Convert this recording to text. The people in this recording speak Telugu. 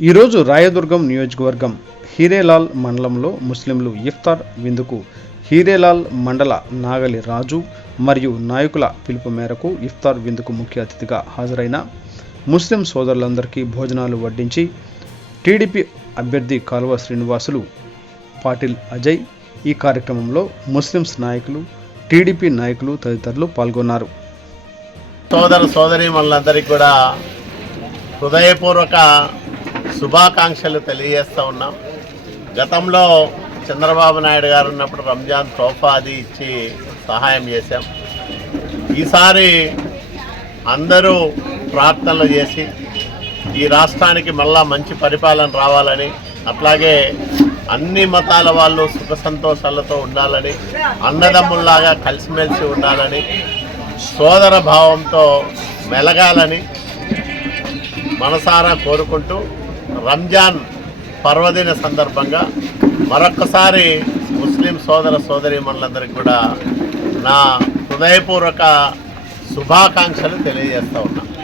ఈరోజు రాయదుర్గం నియోజకవర్గం హీరేలాల్ మండలంలో ముస్లింలు ఇఫ్తార్ విందుకు హీరేలాల్ మండల నాగలి రాజు మరియు నాయకుల పిలుపు మేరకు ఇఫ్తార్ విందుకు ముఖ్య అతిథిగా హాజరైన ముస్లిం సోదరులందరికీ భోజనాలు వడ్డించి టీడీపీ అభ్యర్థి కాలువ శ్రీనివాసులు పాటిల్ అజయ్ ఈ కార్యక్రమంలో ముస్లిమ్స్ నాయకులు టీడీపీ నాయకులు తదితరులు పాల్గొన్నారు. సోదరీమణులందరికీ కూడా హృదయపూర్వక శుభాకాంక్షలు తెలియజేస్తూ ఉన్నాం. గతంలో చంద్రబాబు నాయుడు గారు ఉన్నప్పుడు రంజాన్ తోఫా అది ఇచ్చి సహాయం చేశాం. ఈసారి అందరూ ప్రార్థనలు చేసి ఈ రాష్ట్రానికి మళ్ళా మంచి పరిపాలన రావాలని, అట్లాగే అన్ని మతాల వాళ్ళు సుఖ సంతోషాలతో ఉండాలని, అన్నదమ్ముల్లాగా కలిసిమెలిసి ఉండాలని, సోదర భావంతో మెలగాలని మనసారా కోరుకుంటూ రంజాన్ పర్వదిన సందర్భంగా మరొక్కసారి ముస్లిం సోదరీమణులందరికీ కూడా నా హృదయపూర్వక శుభాకాంక్షలు తెలియజేస్తూ ఉన్నాను.